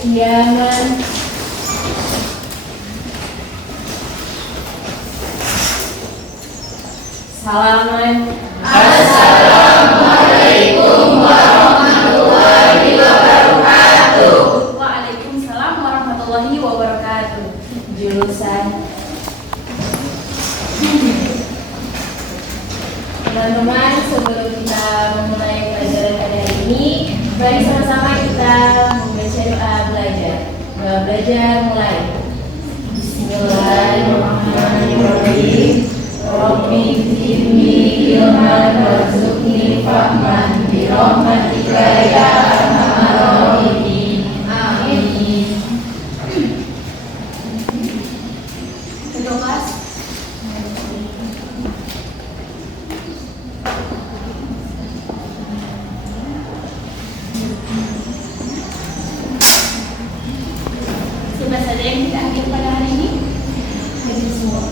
kediaman. Salaman. Assalamualaikum warahmatullahi wabarakatuh. Waalaikumsalam warahmatullahi wabarakatuh. Jurusan. Teman-teman, sebelum kita memulai pelajaran pada hari ini, mari sama-sama kita membaca doa belajar. Doa belajar mulai. Bismillahirrahmanirrahim. Rabbi zidni ilman warzuqni fahman bi rahmatika ya arhamar rahimin. Amin. Untuk kelas. Siapa saja yang kita hadir pada hari ini? Hadir semua.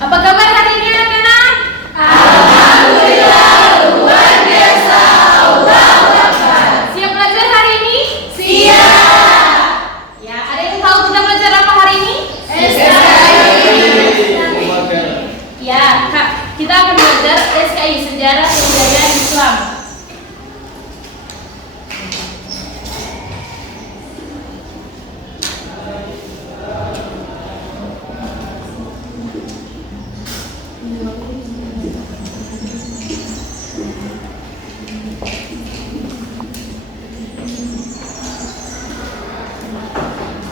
Apa kabar hari ini anak-anak? Alhamdulillah luar biasa. Allahu Akbar. Siap belajar hari ini? Siap. Ya, ada yang tahu kita belajar apa hari ini? Ya, Kak, kita akan belajar SKI, Sejarah Kebudayaan Islam.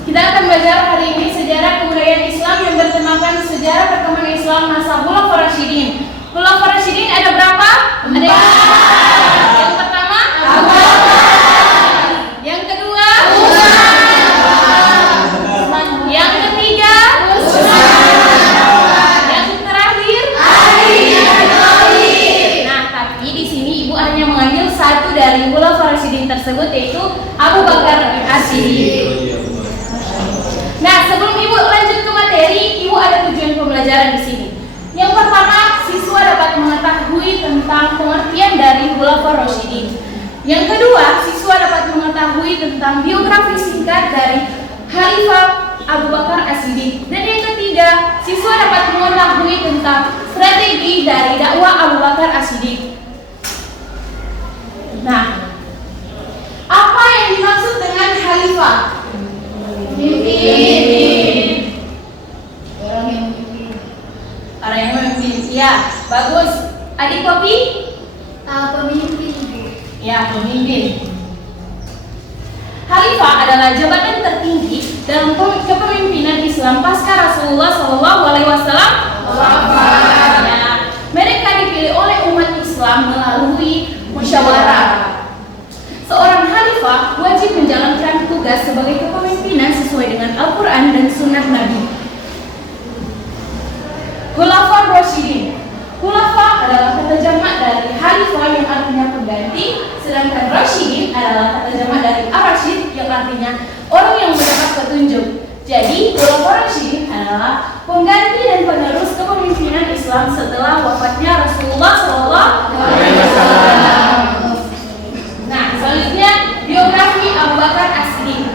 Kita akan belajar hari ini sejarah kebudayaan Islam yang bertemakan sejarah perkembangan Islam masa Khulafaur Rasyidin. Khulafaur Rasyidin ada berapa? Ada yang pertama? Abu Bakar. Yang kedua? Umar. Yang ketiga? Utsman. Yang terakhir? Ali bin Thalib. Nah, tapi di sini Ibu hanya mengambil satu dari Khulafaur Rasyidin tersebut, yaitu Abu Bakar As-Siddiq. Nah, sebelum Ibu lanjut ke materi, Ibu ada tujuan pembelajaran di sini. Yang pertama, siswa dapat mengetahui tentang pengertian dari Khulafaur Rasyidin. Yang kedua, siswa dapat mengetahui tentang biografi singkat dari Khalifah Abu Bakar As-Siddiq. Dan yang ketiga, siswa dapat mengetahui tentang strategi dari dakwah Abu Bakar As-Siddiq. Nah, apa yang dimaksud dengan khalifah? Pimpin. Orang yang memimpin. Orang yang memimpin. Ya, bagus. Adik Popi? Pemimpin. Ya, pemimpin. Khalifah adalah jabatan tertinggi dalam kepemimpinan Islam pasca Rasulullah SAW. Ya, mereka dipilih oleh umat Islam melalui musyawarah. Seorang khalifah wajib menjalankan tugas sebagai kepemimpinan sesuai dengan Al-Quran dan Sunnah Nabi. Khulafaur Rasyidin. Khulafa adalah kata jamak dari khalifah yang artinya pengganti, sedangkan Rasyidin adalah kata jamak dari Ar-Rasyid yang artinya orang yang mendapat petunjuk. Jadi, Khulafaur Rasyidin adalah pengganti dan penerus kepemimpinan Islam setelah wafatnya Rasulullah SAW. Nah, selanjutnya biografi Abu Bakar As-Siddiq.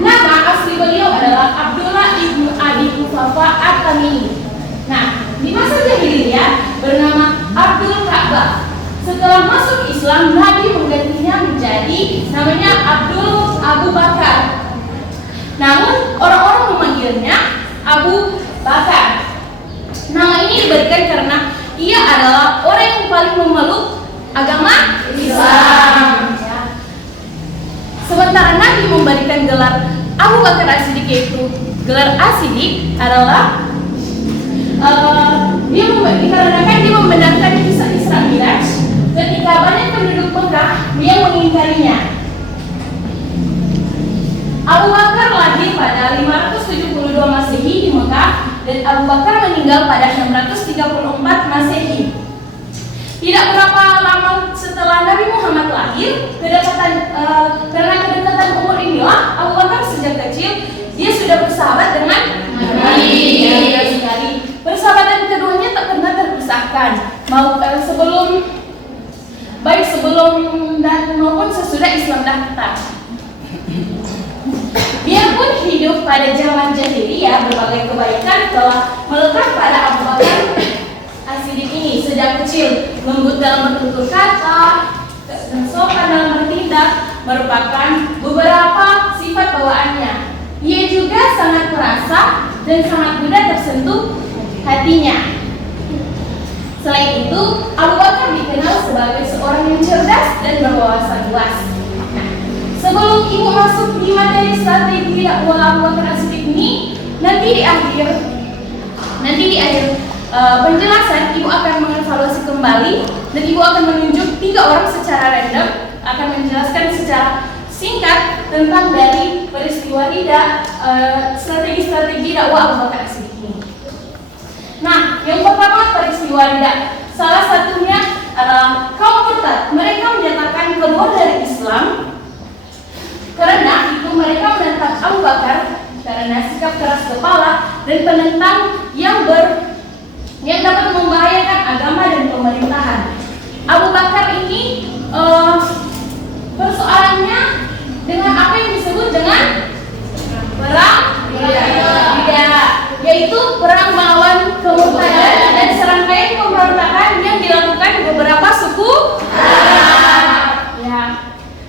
Nama asli beliau adalah Abdullah ibnu Abi Quhafa At-Tamimi. Nah, di masa jahiliyah bernama Abdul Ka'bah. Setelah masuk Islam, Nabi menggantinya menjadi namanya Abdul Abu Bakar. Namun orang-orang memanggilnya Abu Bakar. Nama ini diberikan karena ia adalah orang yang paling memeluk agama Islam. Ya. Sementara Nabi memberikan gelar Abu Bakar As-Siddiq, yaitu gelar As-Siddiq adalah dikarenakan dia membenarkan kisah Isra Miraj ketika banyak penduduk Mekah yang mengingkarinya. Abu Bakar lahir pada 572 Masehi di Mekah dan Abu Bakar meninggal pada 634 Masehi. Tidak berapa lama setelah Nabi Muhammad lahir, karena kedekatan umur inilah Abu Bakar sejak kecil dia sudah bersahabat dengan Nabi. Persahabatan keduanya tak pernah terpisahkan. sebelum dan maupun sesudah Islam datang. Biarpun hidup pada zaman jahiliyah, berbagai kebaikan telah melekat pada Abu Bakar As-Siddiq ini. Sejak kecil, lembut dalam bertutur kata dan sopan dalam bertindak merupakan beberapa sifat bawaannya. Ia juga sangat perasa dan sangat mudah tersentuh hatinya. Selain itu, Abu Bakar dikenal sebagai seorang yang cerdas dan berwawasan luas. Nah, sebelum ibu masuk di materi strategi dakwah Abu Bakar As-Siddiq ini, nanti di akhir penjelasan ibu akan mengevaluasi kembali dan ibu akan menunjuk 3 orang secara random, akan menjelaskan secara singkat tentang dari peristiwa strategi dakwah Abu Bakar As-Siddiq ini. Nah, yang pertama peristiwa Ridha. Salah satunya adalah kaum murtad. Mereka menyatakan keluar dari Islam karena itu mereka menentang Abu Bakar karena sikap keras kepala dan penentang yang dapat membahayakan agama dan pemerintahan. Abu Bakar ini persoalannya dengan apa yang disebut dengan perang Ridha, yaitu perang melawan kemurtadan dan serangkaian pemberontakan yang dilakukan beberapa suku Arab. Ya.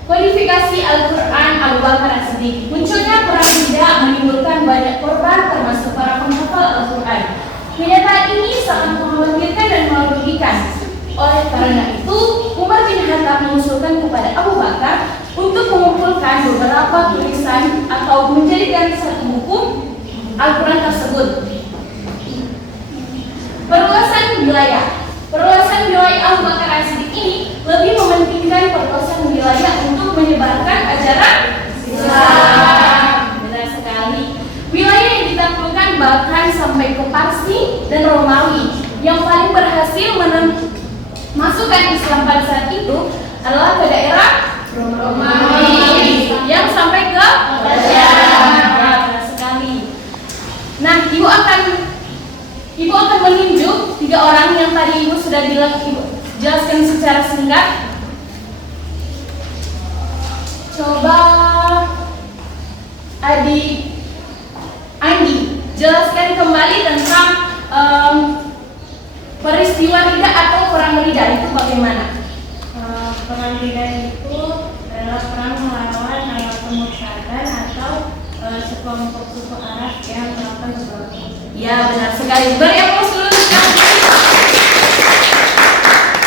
Kodifikasi Al-Quran Abu Bakar As-Siddiq. Munculnya perang Ridha menimbulkan banyak korban termasuk para penghafal Al-Quran. Kenyataan ini sangat mengkhawatirkan dan merugikan. Oleh karena itu, Umar bin Khattab mengusulkan kepada Abu Bakar untuk mengumpulkan beberapa tulisan atau menjadikan satu buku Al-Quran tersebut. Perluasan wilayah Abu Bakar As-Siddiq ini lebih mementingkan perluasan wilayah untuk menyebarkan ajaran Islam. Benar sekali. Wilayah yang ditaklukkan bahkan sampai ke Parsi dan Romawi. Yang paling berhasil masukkan Islam pada saat itu adalah ke daerah Romawi yang sampai ke Persia. Benar sekali. Nah, ibu akan menunjuk 3 orang yang tadi ibu sudah jelaskan secara singkat. Coba adik Andi jelaskan kembali tentang peristiwa Ridha atau perang Ridha itu bagaimana? Perang Ridha itu adalah perang melawan kemurtadan atau sekelompok suku Arab yang melakukan pemberontakan. Ya, benar sekali. Beri aplaus dulu.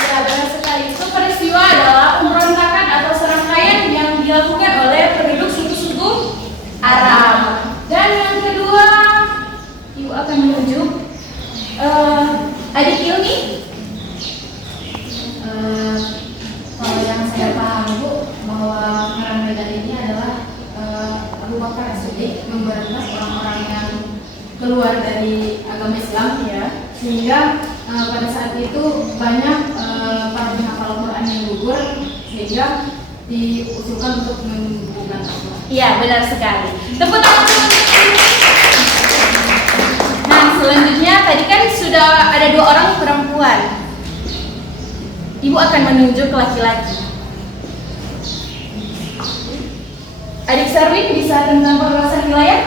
Ya, benar sekali. Itu peristiwa adalah pemberontakan atau serangkaian yang dilakukan oleh penduduk suku-suku Arab. Dan yang kedua, ibu akan menunjuk adik Ilmi. Kalau yang saya paham Bu, bahwa perang Ridha ini adalah Abu Bakar As-Siddiq memberantas orang-orang yang keluar dari agama Islam, ya, sehingga pada saat itu banyak para penghafal Al-Quran yang gugur, sehingga diusulkan untuk menghubungkan Al-Quran. Iya, benar sekali. Tepuk tangan. Nah, selanjutnya tadi kan sudah ada 2 orang perempuan. Ibu akan menunjuk laki-laki. Adik Sarwin bisa tentang perluasan wilayah?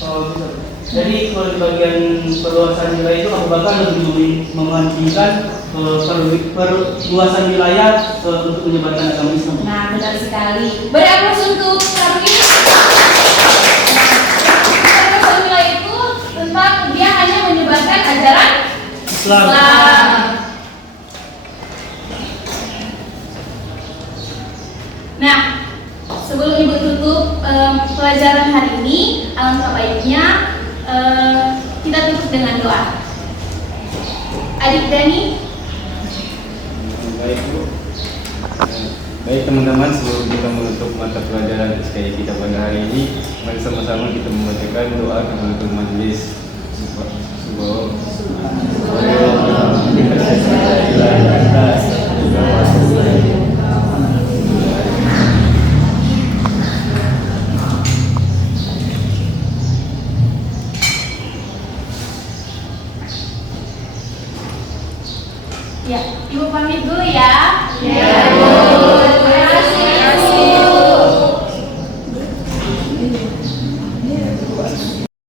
Oh, bisa. Jadi kalau di bagian perluasan wilayah itu Abu Bakar lebih mementingkan perluasan wilayah untuk menyebarkan agama Islam. Nah, benar sekali. Beri aplaus untuk Sarwin. Perluasan wilayah itu tentang dia hanya menyebarkan ajaran Islam. Nah, sebelum ibu tutup pelajaran hari ini, alangkah baiknya kita tutup dengan doa. Adik Dani. Baik Bu. Baik teman-teman, sebelum kita menutup mata pelajaran SKY kita pada hari ini, mari sama-sama kita membacakan doa penutup majelis. Ya, Ibu pamit dulu ya. Ya.